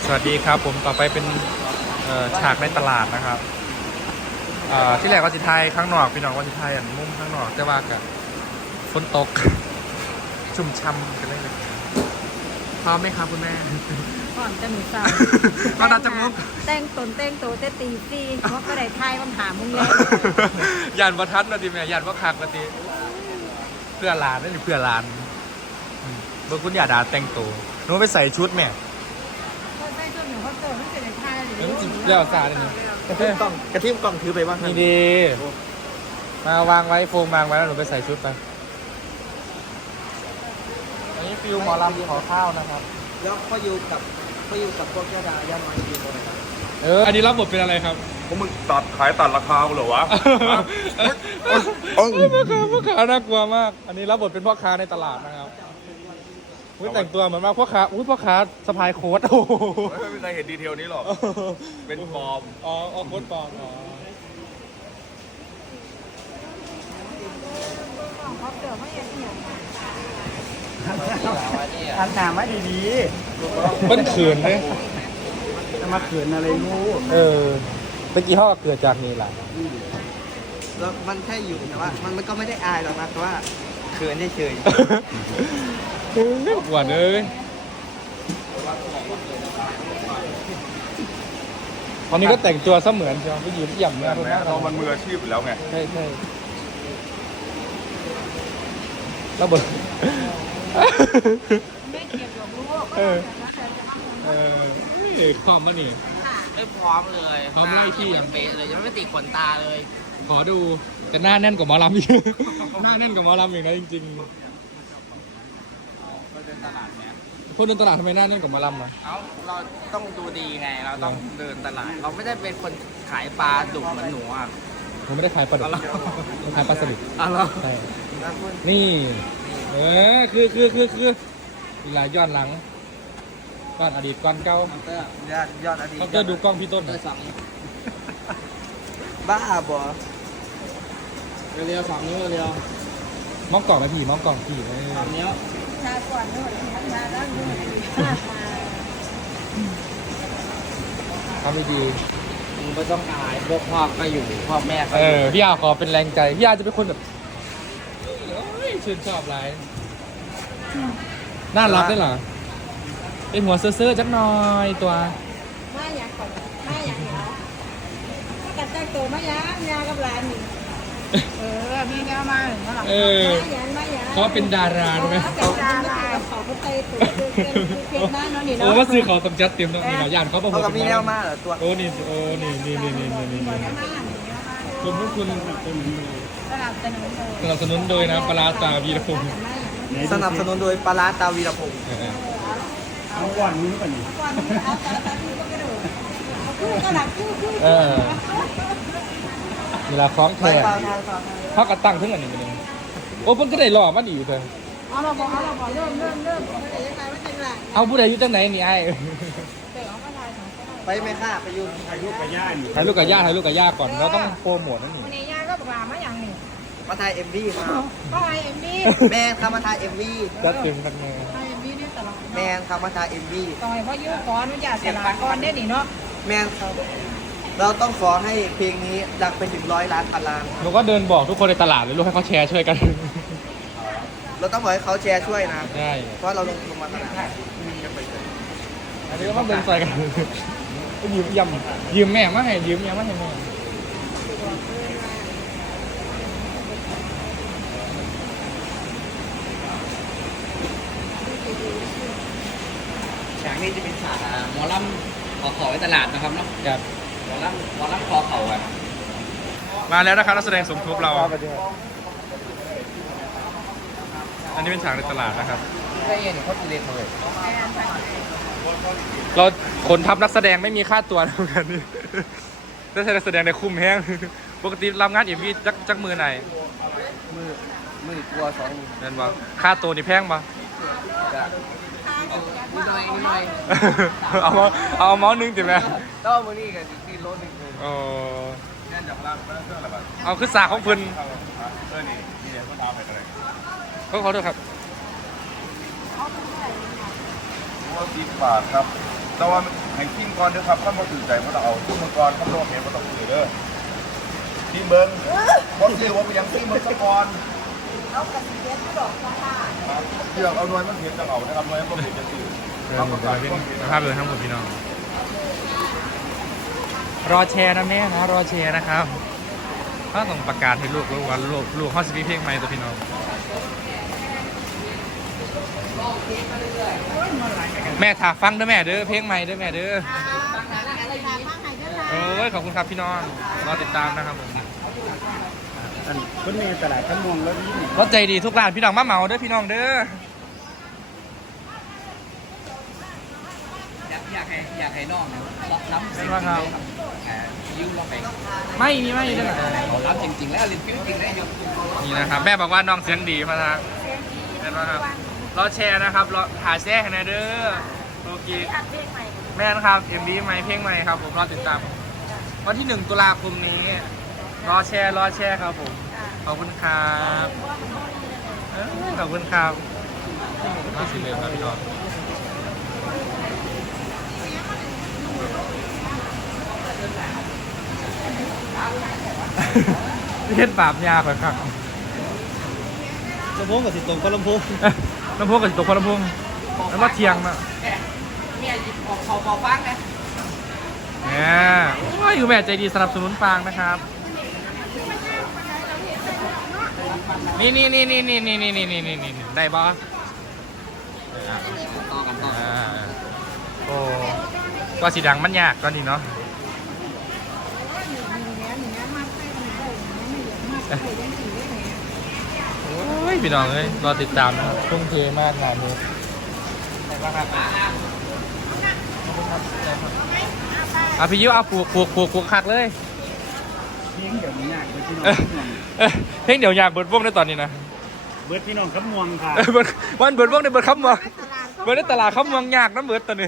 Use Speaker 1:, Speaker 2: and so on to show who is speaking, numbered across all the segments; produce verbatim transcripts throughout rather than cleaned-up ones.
Speaker 1: วัสดีครับผมต่อไปเป็นฉากในตลาดนะครับที่แรกว่าสิไทยข้างนอกพี่น้องว่าสิไทยอันมุมข้างนอกแต่ว่ากับฝนตกชุ่มช่ำกันเลยพร้อมไหมครับคุณแม่
Speaker 2: ก่อนจะหนูสาว
Speaker 1: ตอนนั้นจะมุก
Speaker 2: แต่งตนแต่งโตแต่ตีซีเพราะก็ได้ไทยมันหามึงเลย
Speaker 1: ยันประทัดนะดิแม่ยันว่าคักนะดิเพื่อลานนั่นอยู่เพื่อลานเมื่อคุณอย่าด่าแต่งตัวหนูไปใส่ชุดแม่
Speaker 2: ใส่ชุดหนูเขาเติมไม่เสร็จในไทยหรือ
Speaker 1: เลี้ยวซาเลยนะ
Speaker 3: กระทิมกล่องกระทิมกล่องถือไปบ้าง
Speaker 1: นี่ดีมาวางไว้โฟมวางไว้แล้วหนูไปใส่ชุดไปอันนี้ฟิวหมอลำขอข้าวนะครับ
Speaker 3: แล้วก็อยู่กับก็อยู่กับพวกยาดาย่าน้อยดีเลยครับ
Speaker 1: เอออันนี้รับบทเป็นอะไรครับ
Speaker 4: พวกมึงตัดขายตัดราคาเหรอวะ
Speaker 1: พ่อค้าพ่อค้าน่ากลัวมากอันนี้รับบทเป็นพ่อค้าในตลาดนะครับอุ้ยแต่งตัวเหมือนว่าพ่อค้าอุ้ยพ่อค้าสะพายโค้ดโอ้
Speaker 4: ไม่มีใครเห็นดีเทลนี้หรอกเป็นปลอม
Speaker 1: อ๋ออ๋อโค้ดปลอมอ๋อ
Speaker 3: ทำตามมาดี
Speaker 1: ๆเป็นเขินเลย
Speaker 3: จะมาเขินอะไรงู
Speaker 1: เออเมื่อกี้เขาเกิดจากนี่แหละ
Speaker 3: แล้วมันแค่อยู่แต่ว่ามันมันก็ไม่ได้อายหรอกนะแต่ว่าเขินเฉย
Speaker 1: เฮ้ยหวานเลยตอนนี้ก็แต่งตัวเสมือนใช่ไหมไปยืนเยี่ยมเนี่ย
Speaker 4: เรามันมืออาชีพอยู่แล้วไง
Speaker 1: ใช่ใช่แล้วบท
Speaker 2: ไม่เกี่ยวกับลูก
Speaker 1: เออเออพร้อมป่ะนี่
Speaker 5: ไม่พร้อมเลย
Speaker 1: พร้อมไล่ที่
Speaker 5: ยังเป๊ะเลยยังไม่ติดขนตาเลย
Speaker 1: ขอดูจะหน้าแน่นกว่าหมอลำอีกหน้าแน่นกว่าหมอลำอีกนะจริงๆคนเดินตลาดทำไมหน้าแน่นกว่าหมอลำอ่ะ
Speaker 5: เอ้าเราต้องดูดีไงเราต้องเดินตลาดเราไม่ได้เป็นคนขายปลาดุกเหมือนหนูอ่ะ
Speaker 1: ผมไม่ได้ขายปลาดุกผมขายปลาสลิด
Speaker 5: อ๋อเหรอใช่
Speaker 1: นี่เออคือคือคือคือเวลาย้อนหลังก้อนอดีตก้อนเก่าย
Speaker 3: อดยอดอดีต
Speaker 1: เขาจะดูกล้องพี่ต้น
Speaker 3: บ้าบอ
Speaker 5: เรียวสองนิ้วเรียว
Speaker 1: มองกล่องไหมพี่มองกล่องพี่เลย
Speaker 5: สองนิ้ว
Speaker 2: ชาก่อนนู่นทำงานแล้วนู่น
Speaker 1: ทำดี
Speaker 5: มึงไม่ต้องอายพวกพ่อก็อยู่พ่อแม่ก็
Speaker 1: เออพี่อาขอเป็นแรงใจพี่อาจะเป็นคนแบบชื่นชอบไรน่ารักได้หรอเป็นหัวเซ่อๆจักหน่อยตัว
Speaker 2: มาอย่างก่อนมาอย่างเหรอกัดแต่งตัวมาอย่างยากับหลานนี่เออมีแนวมาหรือเปล่า
Speaker 1: เออเขาเป็นดาราใช่ไหม
Speaker 2: เป็นดาราเขาก็เตะตัวเป็นเพชรหน้าเนาะนี่เนาะ
Speaker 1: โอ้ว่าซื้อเขาตำจัดเตรียมต้องมีหลายอย่างเขาประมวล
Speaker 3: เขามีแนวมาเหรอตัว
Speaker 1: โอ้นี่โอ้นี่นี่นี่นี่นี่นี่คุณพวกคุณสนับสนุนโดยนะปลาตาวีรพงศ์
Speaker 3: สนับสนุนโดยปลาตาวีรพงศ์
Speaker 1: เอาก่อนนี้ก่อนนี่เออเวลาคล้องแทนเขากระตั้งทั้งอันนี้เลยโอ้เพิ่งก็ได้หล่อมาดีอยู่เถอะ
Speaker 2: เอาเราบอกเอาเราบอกเริ่มเริ่มเริ่ม
Speaker 1: เอาผู้ใดอยู่ตั้งไหนนี่ไอ้
Speaker 3: ไปไหมค่ะไปอยู่
Speaker 1: ถ่ายรูปกับย่าถ่ายรูปกับย่าถ่ายรูปกับย่าก่อนเราต้องโปรโมทนั่นนี่
Speaker 2: วันนี้ย่าก็บอกว่ามาอย่างนี้
Speaker 3: มาถ่ายเอ็มวีครับ
Speaker 2: มาถ่ายเอ็มวี
Speaker 3: แม่ทำมาถ่ายเอ็มวี
Speaker 1: จัดเต็มกันแม่
Speaker 2: ถ่ายเอ็มวีนี่ตลอด
Speaker 3: แม่ทำมาถ่ายเอ็มวี
Speaker 2: ต่อยเพราะยืดก้อนมันอยากเสียหลักก้อนได้หนิเนาะ
Speaker 3: แม่เราต้องขอให้เพลงนี้ดังไปถึงร้อยล้านพันล้าน
Speaker 1: หนูก็เดินบอกทุกคนในตลาดเลยลูกให้เขาแชร์ช่วยกัน
Speaker 3: เราต้องบอกให้เขาแชร์ช่วยนะ
Speaker 1: ใช่
Speaker 3: เพราะเราลงทุนมาขนาดนี้
Speaker 1: อันนี้ก็ต้องเดินใส่กันยืมยำยืมแม่มาให้ยืมแม่มาให้แม่
Speaker 5: ฉากนี้จะเป็นฉากหมอลำขอขอไว้ตลาดนะครับเนาะ
Speaker 1: ครับ
Speaker 5: หมอลำหมอลำขอเขาอ่ะ
Speaker 1: มาแล้วนะครับนักแสดงสมทบเราอันนี้เป็นฉากในตลาดนะครับ
Speaker 5: ใช่ยังเขาตีเล็กเลย
Speaker 1: เราขนทัพนักแสดงไม่มีค่าตัวเหมือนกันนี่ได้ใช้นักแสดงในคุ้มแห้งปกติรับงานเอ็มวีจักจักมือไหน
Speaker 5: มือมือกลัวสอง
Speaker 1: นั่นวะค่าตัวนี่แพงปะ
Speaker 5: นิดหน่อยนิดหน่อย
Speaker 1: เอาเอาเมาส์นึงจิไหม
Speaker 5: ต้องมือนี่กันตีรถหนึ่ง
Speaker 1: อ๋อเอาขึ้นสาของเพิ่น
Speaker 4: เออนี่นี่เนี่ยเขาทำไปอะไร
Speaker 1: เขาขอโทษครับ
Speaker 4: ว่าสิบบาทครับแต่ว่าให้ทิ้งก่อนเด้อครับถ้าบ่ตื่นใจบ่ต้องเอาทิ้งมันก่อนถ้าบ่เห็นบ่ต้องซื้อเด้อทิ้งเบิ่งบ่ซื้อว่าเป็นหยังทิ้งมันซะก่อน
Speaker 2: เอากระสีเด็ดไม่บอกว่าค่ะ
Speaker 4: ครับเลือกเอาหน่วยมันเห็นจังเอานะครับหน่วยมันบ่เห็นจะซื้อ
Speaker 1: เออผมจะเป็นสภาพเลยทั้งหมดพี่น้องรอแชร์นะแม่นะรอแชร์นะครับถ้าต้องประกาศให้ลูกรู้ว่าลูกลูกเขาสิมีเพลงใหม่ตัวพี่น้องแม่ถากฟังเด้อแม่เด้อเพลงใหม่เด้อแม่เด้อ
Speaker 2: ฟังหน่อยละอะไรดีฟังหน่อยด้วยค่ะ
Speaker 1: เอ้ยขอบคุณครับพี่น้องรอติดตามนะครับผม
Speaker 6: อันคุณเมย์ตลาดขมวงรถยิ่ง
Speaker 1: รถใจดีทุกร้านพี่น้องมาเหมาเด้อพี่น้องเด้อ
Speaker 5: อยากอยากให้อยากให้น้องล้ำ
Speaker 1: เป็นว่าครับ
Speaker 5: ยิ้มลงไป
Speaker 1: ไม่มีไม่มีเด้อ
Speaker 5: ล้ำจริงๆแล้วเรียนฟิวจริงได้ยก
Speaker 1: นี่นะครับแม่บอกว่าน้องเสียงดีพะทักเป็นว่าครับรอแชร์นะครับรอหาแชร์ให้หนะเด้อโอเค
Speaker 2: อัดเพลงใหม่
Speaker 1: แม่นะครับ เอ็ม วี ใหม่เพลงใหม่ครับผมรอติดตามวันที่หนึ่งตุลาคมนี้รอแชร์รอแชร์ครับผมขอบคุณครับเอ้ยขอบคุณครับมาสิเลยครับพี่น้องเล่นปราบยาก่อนครับ
Speaker 6: ลำโพงกับสิตรงก็ลำโพง
Speaker 1: ลำโพงกับสิตกคนลำโพงแล้วมาเทียงนะ
Speaker 5: เมียหยิบออกเขาบอกฟังนะ
Speaker 1: เนี่ยโอ้ยอยู่แม่ใจดีสนับสนุนฟางนะครับ นี่นี่นี่นี่นี่นี่นี่นี่นี่นี่นี่ได้บอส
Speaker 5: ต่อกันต่อ
Speaker 1: อ่าโอ้ก็สีดังมันยากก็ดีเนาะโอ้ยพี่น้องเอ้ยรอติดตามนะครับทุ่มเทมากงานนี้ได้ปะครับอ่ะพี่ยิ้วเอาปลูกปลูกปลูกปลูกคักเลย
Speaker 6: เพียงเดี๋ยวนี้ยากเบิร์ดพี่น้อง
Speaker 1: เออเออเพลงเดี๋ยวยากเบิร์ดวงในตอนนี้นะ
Speaker 6: เบิร์ดพี่น้องขมวงค่ะ
Speaker 1: เออเบิร์ดวันเบิร์ดวงในเบิร์ดคำเมืองเบิร์ดในตลาดคำเมืองยากนะเบิร์ดตอนนี้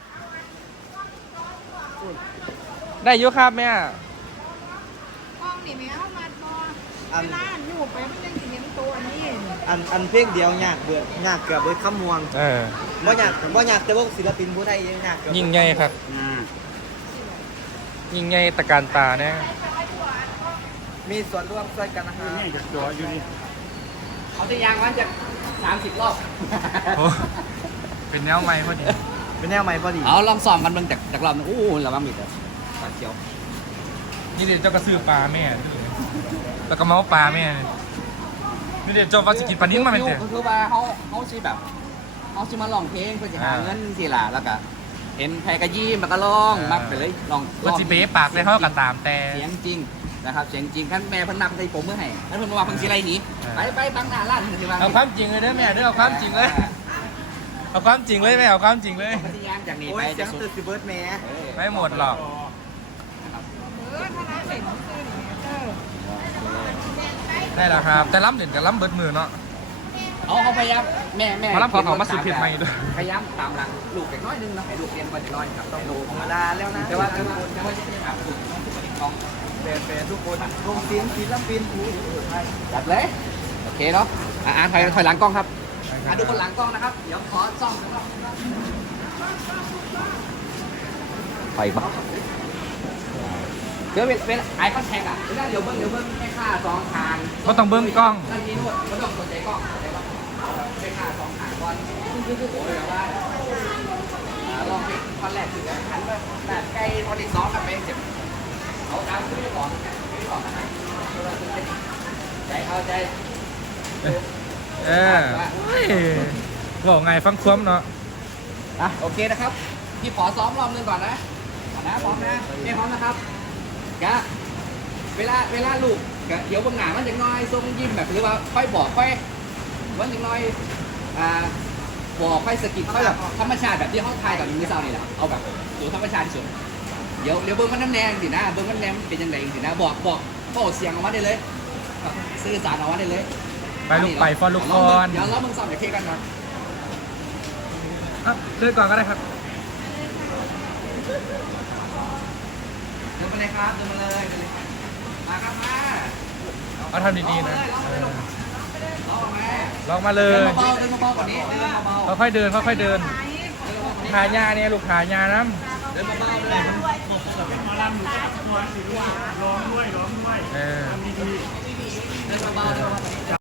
Speaker 1: ได้เยอะครับแม่
Speaker 2: ห้องนี่แม่เข้ามาบอ
Speaker 3: อัน
Speaker 2: ร้านอยู่ไปไม่ได้กินยังตัวนี้
Speaker 3: อันอันเพลงเดียวยากเบิดยากเกือบเบิดคำมวง
Speaker 1: เออ
Speaker 3: บ่ยากบ่ยากแต่ว่าศิลปินผู้ไทยยังยากเกือบ
Speaker 1: ยิ่งใหญ่ครับ
Speaker 6: อ่า
Speaker 1: ยิ่งใหญ่ตะการตาเนี่ย
Speaker 3: มีส่วนร่วมช่วยกันนะค
Speaker 6: คือ
Speaker 3: รับ
Speaker 6: เนี่ยจะจ่ออยู่นี่
Speaker 5: เอาที่ยางวันจะสามสิบรอบ
Speaker 1: โอ้เป็นแนวใหม่พอดี
Speaker 3: เป็นแนวใหม่พอดี
Speaker 5: เอาลองซ้อมกันเบิ่งจากจากรอบนึงอู้ระวังมิดเลยตัดเขียว
Speaker 1: นี่เด็ดเจ้าก็ซื้อปลาแม่แล้วก็เมาปลาแม่นี่เด็ดเจ้าว่าสกินปลานิ้นมาเป็นเตะ
Speaker 5: ก็คือว่าเขาเขาสิแบบเขาสิมาลองเพลงเพื่อจะหา
Speaker 1: อ่า
Speaker 5: เงินสิล่ะแล้วก็เห็นแพรกระยิ้มแล้วก็ร้องมักไปเลยลองล
Speaker 1: ว่า
Speaker 5: อง
Speaker 1: จิเบ๊ปากเลยเขาก็ตามแต่
Speaker 5: เสียงจริงนะครับเสียงจริงท่านแม่เพิ่นนำใจผมเมื่อให้ท่านเพิ่นบอกว่าเพิ่นสิไรหนี
Speaker 1: อ่า
Speaker 5: ไปไปตั้งหน้าร้านสิว่า
Speaker 1: เอาความจริงเลยเด้อแม่เด้อเอาความจริงเลย เอาความจริงเลยแม่เอาความจริงเลย
Speaker 5: ปฏิญาณจากนี้
Speaker 3: โอ้
Speaker 5: ไป
Speaker 3: ยเสี
Speaker 5: จะ
Speaker 3: ยง
Speaker 5: สุด
Speaker 3: ตื่นสิเบิร์ดแหม่
Speaker 1: ไม่หมดหรอก
Speaker 2: เออถ้าร้านเสร็จมันคือเออ
Speaker 1: ได้แล้วครับ แต่ล้ำเด่นกับล้ำเบิดมือเนาะ
Speaker 5: เอาเขาพยายามแม่แม่
Speaker 1: มารับขอเขามาสูตรเผ็ดใหม่ด้วย
Speaker 5: พยายามตามหลังลูกเด็กน้อยนึงเนาะให้ลูกเรียนก่อนจะน้อยครับต้องดู
Speaker 3: ธรรมดาแล้วนะ
Speaker 5: แต่ว่าแต่ว่าแต่ว่าจะถามลูกต้อง
Speaker 3: แฟนๆทุกคนวงศิลป์ศิลปินผู้ไทย
Speaker 5: จัดเลยโอเคเนาะอ่าอ่าถอยถอยหลังกล้องครับอ่าดูคนหลังกล้องนะครับเดี๋ยวขอซ่อมนะครับไปบ้างเดี๋ยวเป็นเป็นไอคอนแทคอะเดี๋ยวเบิ้งเดี๋ยวเบิ้งแค่ค่าสองทาง
Speaker 1: ก็ต้องเบิ้งกล้อง
Speaker 5: นั่นนี่นู่นไม่ต้องสนใจกล้องสนใจกล้องแค่ค่าสองทางก่อนคือคือโอ้ยแบบว่าอ่าลองเพลงท่อนแรกคือหันไปแบบใกล้ท่อนที่สองกับเพลงเจ็บเอาตามที่ไม่บอกไม่บอกนะใจเข้าใจ
Speaker 1: เออเฮ้ยบอกไงฟังคว้มเนาะ
Speaker 5: อ่ะโอเคนะครับ พี่ขอซ้อมรอบนึงก่อนนะก่อนนะพร้อมนะไม่พร้อมนะครับกะเวลาเวลาลูกกะเดี๋ยวบางหนามันจะน้อยทรงยิ้มแบบหรือว่าค่อยบอกค่อยมันจะน้อยอ่าบอกค่อยสะกิดค่อยแบบธรรมชาติแบบที่เขาทายกับมือเซานี่แหละเอาแบบอยู่ธรรมชาติที่สุดเดี๋ยวเดี๋ยวเบิ้งมันน้ำแดงสินะเบิ้งมันแดงเป็นยังไงสินะบอกบอกก็เสียงออกมาได้เลยสื่อสารออกมาได้เลย
Speaker 1: ไปลูกไปฟอนลูกฟอน
Speaker 5: เดี๋ยวเราเบิ้งซ้อมเดี๋ยวเทกันครับ
Speaker 1: อ่ะเดินก่อนก็ได้ครับ
Speaker 5: เดินมาเลยครับเดินมาเลยเดินเลยมาครับมา
Speaker 1: เอาทำดีๆนะเออ
Speaker 5: ลองมา
Speaker 1: ลองมาเล
Speaker 5: เดิน
Speaker 1: ย
Speaker 5: เบาๆเดินเบาๆกว่านี้เดินเบา
Speaker 1: ค่อยๆเดินค่อยๆเดิน
Speaker 5: ๆเดินเบาๆกว่านี้
Speaker 1: ทายาเนี่ยลูกขายาน้
Speaker 5: เดินเบาๆเลย
Speaker 6: ร้องด้วยร้องด้วย
Speaker 1: ำเออ
Speaker 5: เดินเบาๆ